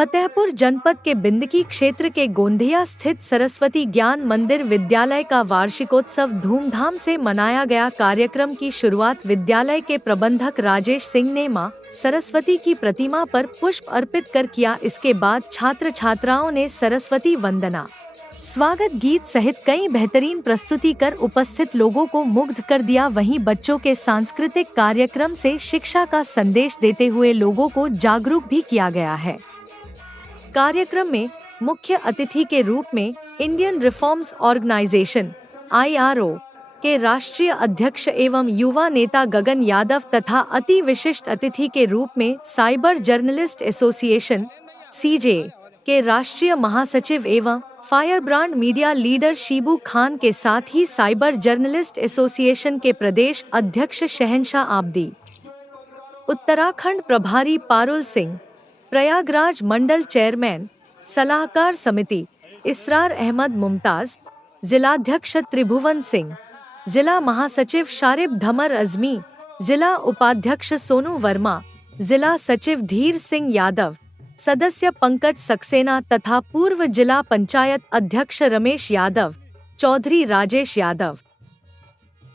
फतेहपुर जनपद के बिंदकी क्षेत्र के गोंधिया स्थित सरस्वती ज्ञान मंदिर विद्यालय का वार्षिकोत्सव धूमधाम से मनाया गया। कार्यक्रम की शुरुआत विद्यालय के प्रबंधक राजेश सिंह ने मां सरस्वती की प्रतिमा पर पुष्प अर्पित कर किया। इसके बाद छात्र छात्राओं ने सरस्वती वंदना, स्वागत गीत सहित कई बेहतरीन प्रस्तुति कर उपस्थित लोगों को मुग्ध कर दिया। वहीं बच्चों के सांस्कृतिक कार्यक्रम से शिक्षा का संदेश देते हुए लोगों को जागरूक भी किया गया है। कार्यक्रम में मुख्य अतिथि के रूप में इंडियन रिफॉर्म्स ऑर्गेनाइजेशन (IRO) के राष्ट्रीय अध्यक्ष एवं युवा नेता गगन यादव तथा अति विशिष्ट अतिथि के रूप में साइबर जर्नलिस्ट एसोसिएशन (CJ) के राष्ट्रीय महासचिव एवं firebrand media leader Shibu Khan के साथ ही साइबर जर्नलिस्ट एसोसिएशन के प्रदेश अध्यक्ष शहनशाह आब्दी, उत्तराखंड प्रभारी पारुल सिंह, प्रयागराज मंडल चेयरमैन सलाहकार समिति इसरार अहमद मुमताज, जिलाध्यक्ष त्रिभुवन सिंह, जिला महासचिव शारिब धमर अजमी, जिला उपाध्यक्ष सोनू वर्मा, जिला सचिव धीर सिंह यादव, सदस्य पंकज सक्सेना तथा पूर्व जिला पंचायत अध्यक्ष रमेश यादव, चौधरी राजेश यादव,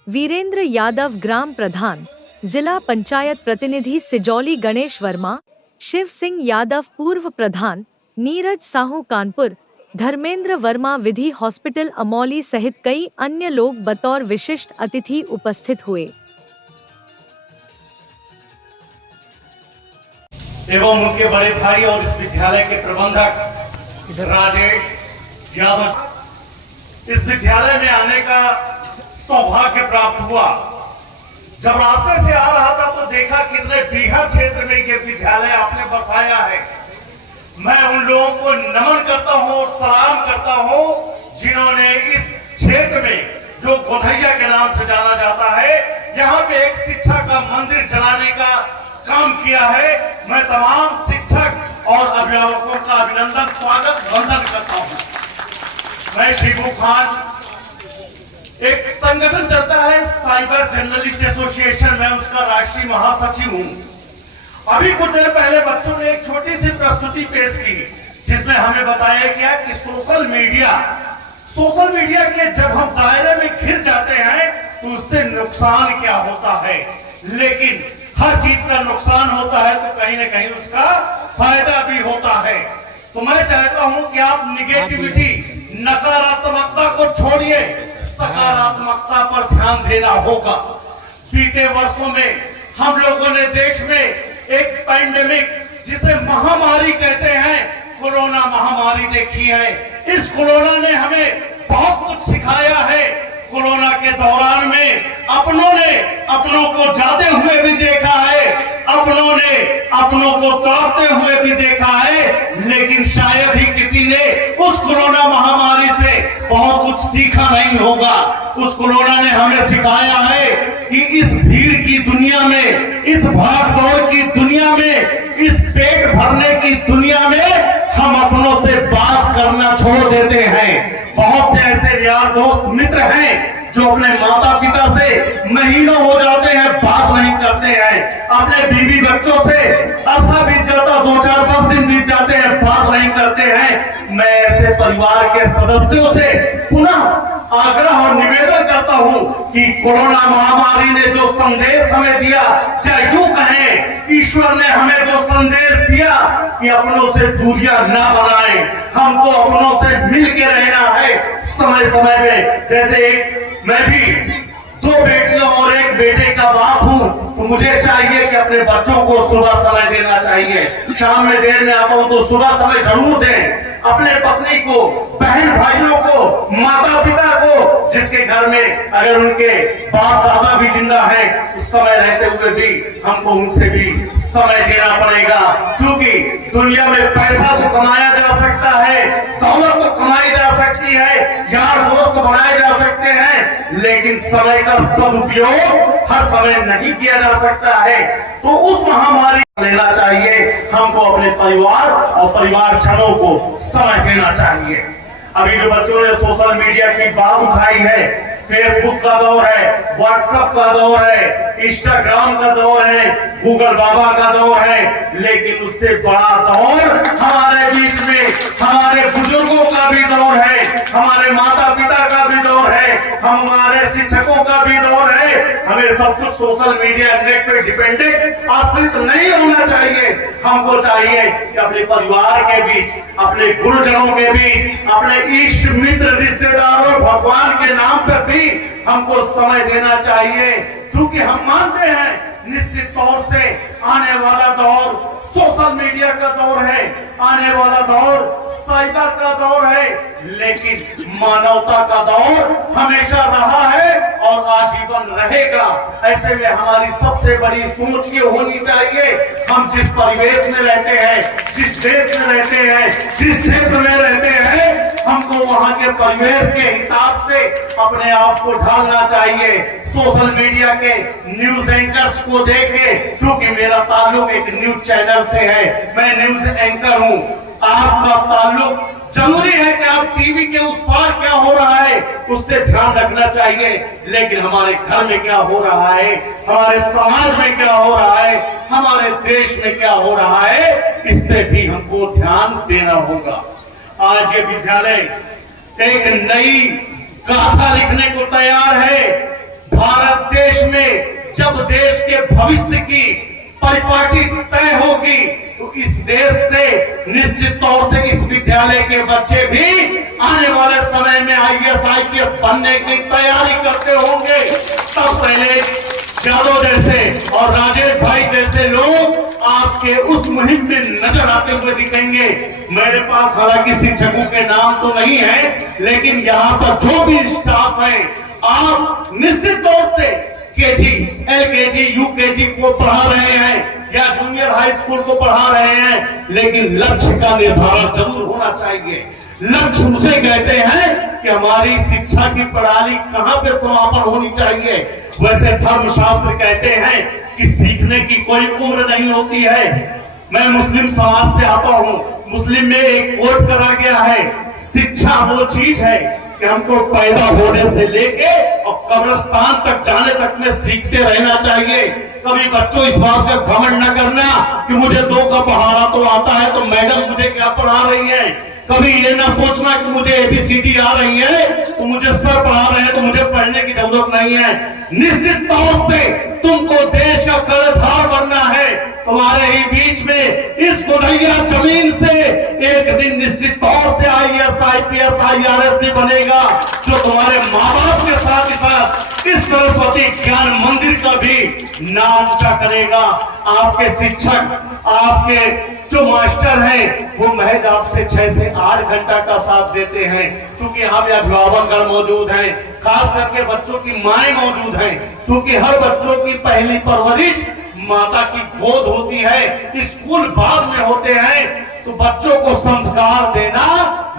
वीरेंद्र यादव ग्राम प्रधान, जिला पंचायत प्रतिनिधि सिजौली गणेश वर्मा, शिव सिंह यादव पूर्व प्रधान, नीरज साहू कानपुर, धर्मेंद्र वर्मा विधि हॉस्पिटल अमौली सहित कई अन्य लोग बतौर विशिष्ट अतिथि उपस्थित हुए। एवं उनके बड़े भाई और इस विद्यालय के प्रबंधक राजेश यादव। इस विद्यालय में आने का सौभाग्य प्राप्त हुआ। जब रास्ते से आ रहा था तो देखा कितने बीहड़ क्षेत्र में ये विद्यालय आपने बसाया है। मैं उन लोगों को नमन करता हूं, सलाम करता हूं जिन्होंने इस क्षेत्र में, जो गोंधैया के नाम से जाना जाता है, यहाँ पे एक शिक्षा का मंदिर चलाने का काम किया है। मैं तमाम शिक्षक और अभिभावकों का अभिनंदन, स्वागत, वंदन करता हूं। मैं शिबू खान, एक संगठन चलता है साइबर जर्नलिस्ट एसोसिएशन, मैं उसका राष्ट्रीय महासचिव हूं। अभी कुछ देर पहले बच्चों ने एक छोटी सी प्रस्तुति पेश की जिसमें हमें बताया गया कि सोशल मीडिया के जब हम दायरे में घिर जाते हैं तो उससे नुकसान क्या होता है। लेकिन हर चीज का नुकसान होता है तो कहीं ना कहीं उसका फायदा भी होता है। तो मैं चाहता हूं कि आप निगेटिविटी, नकारात्मकता को छोड़िए, सकारात्मकता पर ध्यान देना होगा। बीते वर्षों में हम लोगों ने देश में एक पैंडेमिक, जिसे महामारी कहते हैं, कोरोना महामारी देखी है। इस कोरोना ने हमें बहुत कुछ सिखाया है। कोरोना के दौरान में अपनों ने अपनों को जाते हुए भी देखा है, अपनों ने अपनों को तोड़ते हुए भी देखा है, लेकिन शायद ही किसी ने उस कोरोना महामारी से बहुत कुछ सीखा नहीं होगा। उस कोरोना ने हमें सिखाया है कि इस भीड़ की दुनिया में, इस भाग दौड़ की दुनिया में, इस पेट भरने की दुनिया में हम अपनों से बात करना छोड़ देते हैं। बहुत से ऐसे यार दोस्त मित्र हैं जो अपने माता पिता से महीनों हो जाते हैं, बात नहीं करते हैं। अपने बीवी बच्चों से अरसा बीत जाता, 2, 4, 10 दिन बीत जाते हैं, बात नहीं करते हैं। मैं ऐसे परिवार के सदस्यों से पुनः आग्रह और निवेदन करता हूं कि कोरोना महामारी ने जो संदेश हमें दिया, या यूं कहें ईश्वर ने हमें जो संदेश दिया कि अपनों से दूरियां ना बनाएं, हमको अपनों से मिल के रहना है समय समय में। जैसे मैं भी 2 बेटियों और 1 बेटे का बाप हूं, तो मुझे चाहिए कि अपने बच्चों को सुबह समय देना चाहिए। शाम में देर में आता हूं तो सुबह समय जरूर दें। अपने पत्नी को, बहन भाइयों को, माता पिता को, जिसके घर में अगर उनके बाप दादा भी जिंदा है, उस समय रहते हुए भी हमको उनसे भी समय देना पड़ेगा। क्योंकि दुनिया में पैसा तो कमाया जा सकता है, दौलत तो कमाई जा सकती है, यार दोस्त बनाए जा सकते हैं, लेकिन समय का सदुपयोग हर समय नहीं किया जा सकता है। तो उस महामारी लेना चाहिए, हमको अपने परिवार और परिवारजनों को समय देना चाहिए। अभी जो बच्चों ने सोशल मीडिया की बात उठाई है, फेसबुक का दौर है, व्हाट्सएप का दौर है, इंस्टाग्राम का दौर है, गूगल बाबा का दौर है, लेकिन उससे बड़ा दौर हमारे हमारे माता पिता का भी दौर है, हमारे शिक्षकों का भी दौर है। हमें सब कुछ सोशल मीडिया नेट पे डिपेंडेंट आश्रित नहीं होना चाहिए। हमको चाहिए कि अपने परिवार के बीच, अपने गुरुजनों के बीच, अपने इष्ट मित्र रिश्तेदारों भगवान के नाम पर भी हमको समय देना चाहिए, क्योंकि हम मानते हैं निश्चित तौर से आने वाला दौर सोशल मीडिया का दौर है, आने वाला दौर साइबर का दौर है, लेकिन मानवता का दौर हमेशा रहा है और आजीवन रहेगा। ऐसे में हमारी सबसे बड़ी सोच ये होनी चाहिए, हम जिस परिवेश में रहते हैं, जिस देश में रहते हैं, जिस क्षेत्र में रहते हैं, हमको वहां के परिवेश के हिसाब से अपने आप को ढालना चाहिए। सोशल मीडिया के न्यूज एंकर्स को देख के, क्योंकि मेरा ताल्लुक एक न्यूज चैनल से है, मैं न्यूज एंकर हूं, आपका ताल्लुक जरूरी है कि आप टीवी के उस पार क्या हो रहा है उससे ध्यान रखना चाहिए, लेकिन हमारे घर में क्या हो रहा है, हमारे समाज में क्या हो रहा है, हमारे देश में क्या हो रहा है, इस पे भी हमको ध्यान देना होगा। आज ये विद्यालय एक नई गाथा लिखने को तैयार है। भारत देश में जब देश के भविष्य की परिपाटी तय होगी तो इस देश से निश्चित तौर से इस विद्यालय के बच्चे भी आने वाले समय में IAS IPS बनने की तैयारी करते होंगे। तब पहले यादव जैसे और राजेश भाई जैसे लोग आपके उस मुहिम में नजर आते हुए दिखेंगे। मेरे पास हालांकि शिक्षकों के नाम तो नहीं है, लेकिन यहाँ पर जो भी स्टाफ है, आप निश्चित तौर से KG, LKG, UKG को पढ़ा रहे हैं या जूनियर हाई स्कूल को पढ़ा रहे हैं, लेकिन लक्ष्य का निर्धारण जरूर होना चाहिए। लक्ष्य उसे कहते हैं कि हमारी शिक्षा की प्रणाली कहां पे समापन होनी चाहिए। वैसे धर्मशास्त्र कहते हैं कि सीखने की कोई उम्र नहीं होती है। मैं मुस्लिम समाज से आता हूं, मुस्लिम में एक कोट करा गया है, शिक्षा वो चीज है कि हमको पैदा होने से लेके और कब्रिस्तान तक जाने तक में सीखते रहना चाहिए। कभी बच्चों इस बात का घमंड न करना कि मुझे 2 का पढ़ाना तो आता है तो मैडम मुझे क्या पढ़ा रही है। कभी ये ना सोचना कि मुझे ABCD आ रही है तो मुझे सर पढ़ा रहे हैं तो मुझे पढ़ने की जरूरत नहीं है। निश्चित तौर से तुमको देश का कर्णधार बनना है। तुम्हारे ही बीच में इस गोदैया जमीन से एक दिन निश्चित तौर से IAS IPS IRS भी बनेगा, जो तुम्हारे माँ बाप के साथ ही साथ इस सरस्वती ज्ञान मंदिर का भी नाम ऊंचा करेगा। आपके शिक्षक, आपके जो मास्टर हैं, वो महज आपसे 6 से 8 घंटा का साथ देते हैं, क्योंकि यहाँ पे अभिभावकगण मौजूद हैं, खास करके बच्चों की माएं मौजूद हैं, क्योंकि हर बच्चों की पहली परवरिश माता की गोद होती है। स्कूल बाद में होते हैं, तो बच्चों को संस्कार देना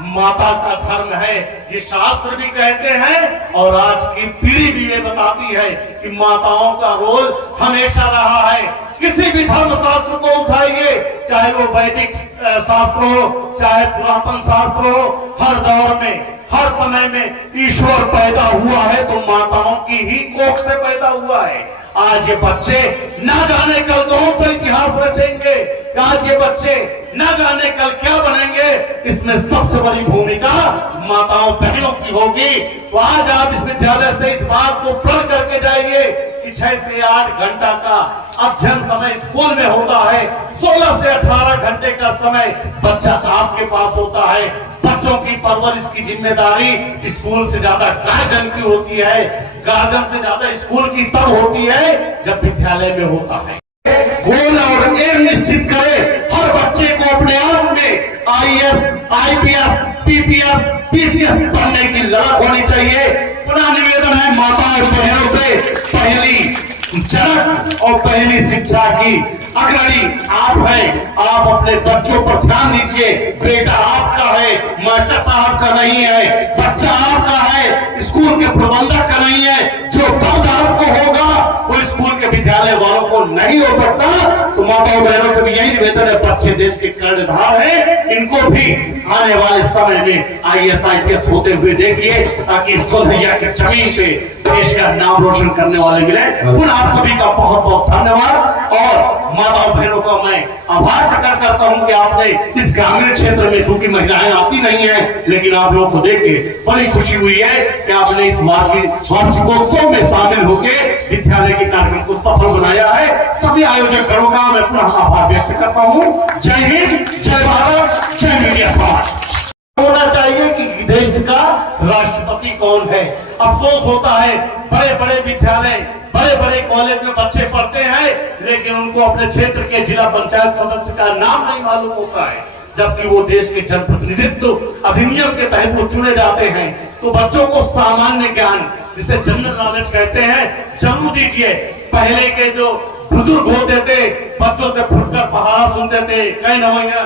माता का धर्म है, ये शास्त्र भी कहते हैं और आज की पीढ़ी भी ये बताती है कि माताओं का रोल हमेशा रहा है। किसी भी धर्म शास्त्र को उठाइए, चाहे वो वैदिक शास्त्र हो, चाहे पुरातन शास्त्र हो, हर दौर में, हर समय में ईश्वर पैदा हुआ है तो माताओं की ही कोख से पैदा हुआ है। आज ये बच्चे ना जाने कल कौन सा इतिहास रचेंगे, आज ये बच्चे ना जाने कल क्या बनेंगे, इसमें सबसे बड़ी भूमिका माताओं बहनों की होगी। तो आज आप इस विद्यालय से इस बात को प्रण करके जाइए कि 6 से 8 घंटा का अध्ययन समय स्कूल में होता है, 16 से 18 घंटे का समय बच्चा आपके पास होता है। बच्चों की परवरिश की जिम्मेदारी स्कूल से ज्यादा गार्जियन की होती है, गार्जियन से ज्यादा स्कूल की तब होती है जब विद्यालय में होता है। गोल और एम निश्चित करें, हर बच्चे को अपने आप में IAS IPS PPS PCS बनने की लड़क होनी चाहिए। पुनः निवेदन है माता और बहनों से, पहली जनक और पहली शिक्षा की अग्रणी आप हैं, आप अपने बच्चों पर ध्यान दीजिए। बेटा आपका है, मास्टर साहब का नहीं है, बच्चा आपका है, स्कूल के प्रबंधक का नहीं है। जो पद आपको होगा वो स्कूल के विद्यालय वालों को नहीं हो सकता। तो माताओं बहनों से भी यही निवेदन है, बच्चे देश के कर्णधार हैं, इनको भी आने वाले समय में IAS IPS होते हुए देखिए, ताकि इसको भैया के जमीन पे देश का नाम रोशन करने वाले मिले। पुनः आप सभी का बहुत बहुत धन्यवाद और माताओं बहनों का मैं आभार प्रकट करता हूं कि आपने इस ग्रामीण क्षेत्र में, चूंकि महिलाएं आती नहीं है, लेकिन आप लोगों को देख के बड़ी खुशी हुई है कि आपने इस वार्षिकोत्सव में शामिल होकर विद्यालय के कार्यक्रम को सफल बनाया है। सभी आयोजकों का मैं पुनः आभार व्यक्त करता हूं। जय हिंद, जय भारत, जय मीडिया समाज। होना चाहिए कि देश का राष्ट्रपति कौन है। अफसोस होता है बड़े बड़े विद्यालय, बड़े बड़े कॉलेज में बच्चे पढ़ते हैं, लेकिन उनको अपने क्षेत्र के जिला पंचायत सदस्य का नाम नहीं मालूम होता है, जबकि वो देश के जनप्रतिनिधित्व अधिनियम के तहत वो चुने जाते हैं। तो बच्चों को सामान्य ज्ञान, जिसे जनरल नॉलेज कहते हैं, जरूर दीजिए। पहले के जो बुजुर्ग होते थे, बच्चों से फुटकर पहाड़ा सुनते थे, कई नवैया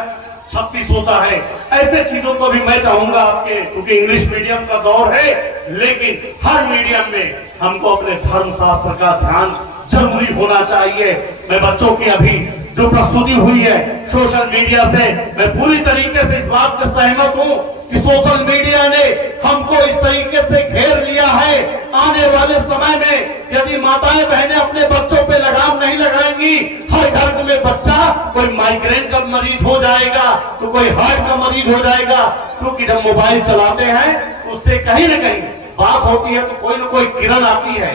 36 होता है। ऐसे चीजों को भी मैं चाहूंगा आपके, क्योंकि इंग्लिश मीडियम का दौर है, लेकिन हर मीडियम में हमको अपने धर्म शास्त्र का ध्यान जरूरी होना चाहिए। मैं बच्चों की अभी जो प्रस्तुति हुई है सोशल मीडिया से, मैं पूरी तरीके से इस बात से सहमत हूं कि सोशल मीडिया ने हमको इस तरीके से घेर लिया है। आने वाले समय में यदि माताएं बहनें अपने बच्चों पे लगाम नहीं लगाएंगी, हर घर में बच्चा कोई माइग्रेन का मरीज हो जाएगा, तो कोई हार्ट का मरीज हो जाएगा। क्योंकि जब मोबाइल चलाते हैं उससे कहीं ना कहीं बात होती है, तो कोई ना कोई किरण आती है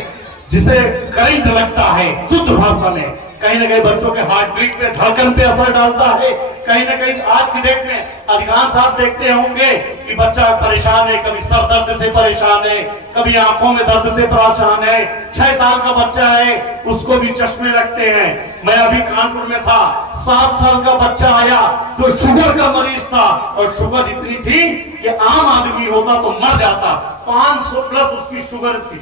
जिसे करंट लगता है। शुद्ध भाषा में कहीं ना कहीं बच्चों के हार्ट बीट पे, धड़कन पे असर डालता है। कहीं ना कहीं आज की डेट में अधिकांश आप देखते होंगे कि बच्चा परेशान है, कभी सर दर्द से परेशान है, कभी आंखों में दर्द से परेशान है। 6 साल का बच्चा है, उसको भी चश्मे लगते हैं। मैं अभी कानपुर में था, 7 साल का बच्चा आया जो शुगर का मरीज था, और शुगर इतनी थी कि आम आदमी होता तो मर जाता। 500 प्लस उसकी शुगर थी,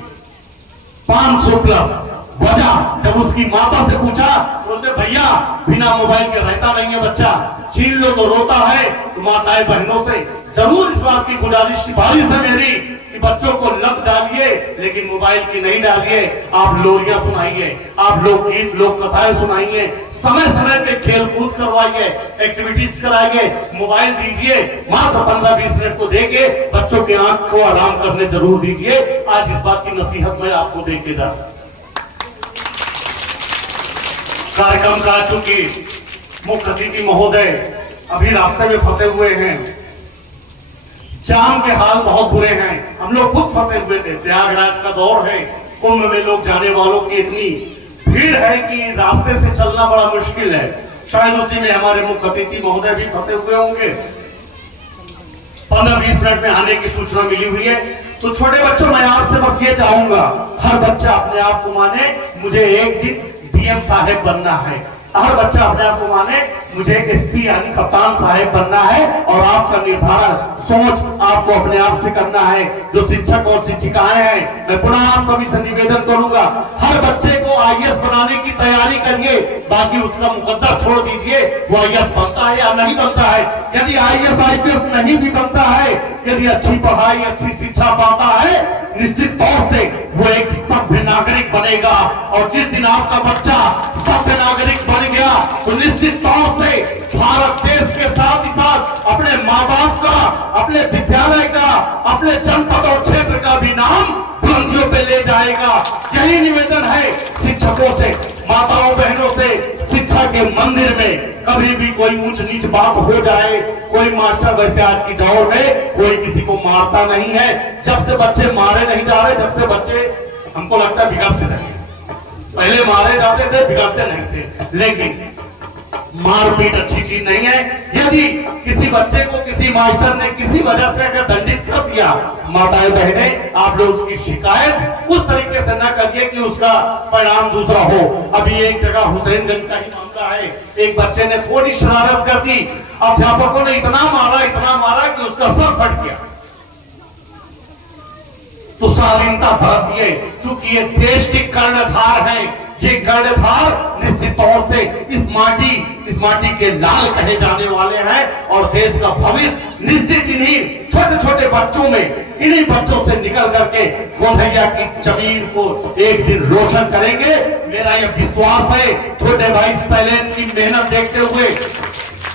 500 प्लस। वजह जब उसकी माता से पूछा, बोलते भैया बिना मोबाइल के रहता नहीं है बच्चा, छीन लो तो रोता है। तो माताएं बहनों से जरूर इस बात की गुजारिश, सिफारिश है मेरी कि बच्चों को लत डालिए, लेकिन मोबाइल की नहीं डालिए। आप लोरियां सुनाइए, आप लोकगीत, लोक कथाएं सुनाइए, समय समय पे खेल कूद करवाइए, एक्टिविटीज कराइए। मोबाइल दीजिए मात्र 15-20 मिनट को देके बच्चों के आंख को आराम करने जरूर दीजिए। आज इस बात की नसीहत मैं आपको देके जा रहा हूं। कार्यक्रम का चूंकि मुख्य अतिथि महोदय अभी रास्ते में फंसे हुए हैं, जाम के हाल बहुत बुरे हैं, हम लोग खुद फंसे हुए थे। प्रयागराज का दौर है, कुंभ में लोग जाने वालों की इतनी भीड़ है कि रास्ते से चलना बड़ा मुश्किल है। शायद उसी में हमारे मुख्य अतिथि महोदय भी फंसे हुए होंगे। 15-20 मिनट में आने की सूचना मिली हुई है। तो छोटे बच्चों, मैं आपसे बस ये चाहूंगा, हर बच्चा अपने आप को माने मुझे एक दिन डीएम साहब बनना है। हर बच्चा अपने आप को माने मुझे एसपी यानी कप्तान साहब बनना है। और आपका निर्धारण सोच आपको अपने आप से करना है। जो शिक्षक और शिक्षिकाएं हैं, मैं पुनः आप सभी से निवेदन करूंगा, हर बच्चे को आईएएस बनाने की तैयारी करिए। बाकी उसका मुकद्दर छोड़ दीजिए, वो आईएएस बनता है या नहीं बनता है। यदि आईएएस आईपीएस नहीं भी बनता है, यदि अच्छी पढ़ाई, अच्छी शिक्षा पाता है, निश्चित तौर से वो एक सभ्य नागरिक बनेगा। और जिस दिन आपका बच्चा सभ्य नागरिक बन गया, तो निश्चित तौर से भारत देश के साथ ही साथ अपने माँ बाप का, अपने विद्यालय का, अपने जनपद और क्षेत्र का भी नाम बुलंदियों पे ले जाएगा। यही निवेदन है शिक्षकों से, माताओं बहनों से। शिक्षा के मंदिर में कभी भी कोई ऊंच नीच बात हो जाए, कोई मास्टर, वैसे आज की दौर में कोई किसी को मारता नहीं है। जब से बच्चे मारे नहीं जा रहे, जब से बच्चे हमको लगता है बिगड़ से नहीं, पहले मारे जाते थे, बिगड़ते नहीं थे। लेकिन मारपीट अच्छी चीज नहीं है। यदि किसी बच्चे को किसी मास्टर ने किसी वजह से अगर दंडित कर दिया, माताएं बहनें, आप लोग उसकी शिकायत उस तरीके से न करिए कि उसका परिणाम दूसरा हो। अभी एक जगह हुसैनगंज का ही मामला है, एक बच्चे ने थोड़ी शरारत कर दी, अध्यापकों ने इतना मारा कि उसका सर फट गया। तो शालीनता बरतिए, क्योंकि ये देश के कर्णधार हैं। ये कर्णधार निश्चित तौर से इस माटी के लाल कहे जाने वाले हैं। और देश का भविष्य निश्चित इन्हीं छोटे छोटे बच्चों में, इन्हीं बच्चों से निकल करके गोंधैया की जमीन को एक दिन रोशन करेंगे। मेरा यह विश्वास है। छोटे भाई शैलेंद्र की मेहनत देखते हुए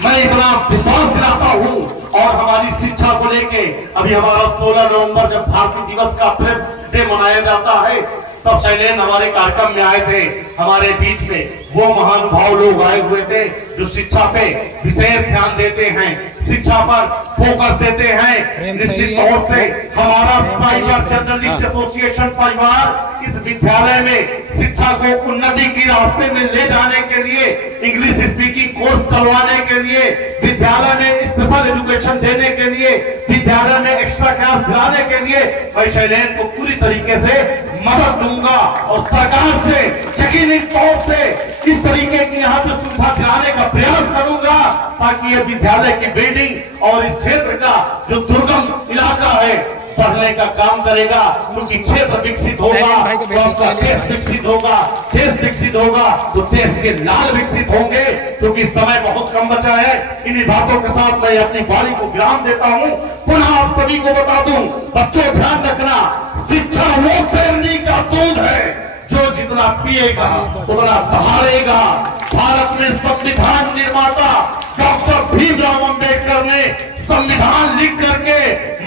मैं इतना विश्वास दिलाता हूं। और हमारी शिक्षा को लेके अभी हमारा 16 नवंबर जब भारतीय दिवस का प्रेस डे मनाया जाता है, तब शैलेंद्र हमारे कार्यक्रम में आए थे। हमारे बीच में वो महानुभाव लोग आए हुए थे जो शिक्षा पे विशेष ध्यान देते हैं, शिक्षा पर फोकस देते हैं। निश्चित तौर से हमारा साइबर जर्नलिस्ट एसोसिएशन परिवार इस विद्यालय में शिक्षा को उन्नति की रास्ते में ले जाने के लिए, इंग्लिश स्पीकिंग कोर्स चलवाने के लिए, विद्यालय में स्पेशल एजुकेशन देने के लिए, विद्यालय में एक्स्ट्रा क्लास दिलाने के लिए मैं शैलेंद्र को पूरी तरीके से मदद दूंगा और सरकार से यकीनी तौर से इस तरीके की यहाँ पे सुविधा दिलाने का प्रयास करूंगा ताकि ये विद्यालय की बिल्डिंग और इस क्षेत्र का जो दुर्गम इलाका है बढ़ने का काम करेगा, क्योंकि क्षेत्र विकसित होगा तो आपका देश विकसित होगा, देश विकसित होगा तो देश के लाल विकसित होंगे। क्योंकि समय बहुत कम बचा है, इन्हीं बातों के साथ मैं अपनी वाणी को विराम देता हूँ। पुनः आप सभी को बता दूं, बच्चों ध्यान रखना, शिक्षा वो शेरनी का दूध है जो जितना पिएगा उतना दहाड़ेगा। भारत में संविधान निर्माता डॉक्टर भीमराव अंबेडकर ने संविधान लिख करके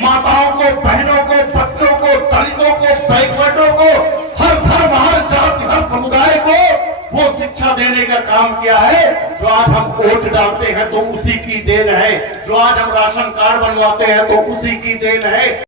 माताओं को, बहनों को, बच्चों को, दलितों को, बैकवर्डों को, हर धर्म, हर जाति, हर समुदाय को वो शिक्षा देने का काम किया है। जो आज हम वोट डालते हैं तो उसी की देन है, जो आज हम राशन कार्ड बनवाते हैं तो उसी की देन है।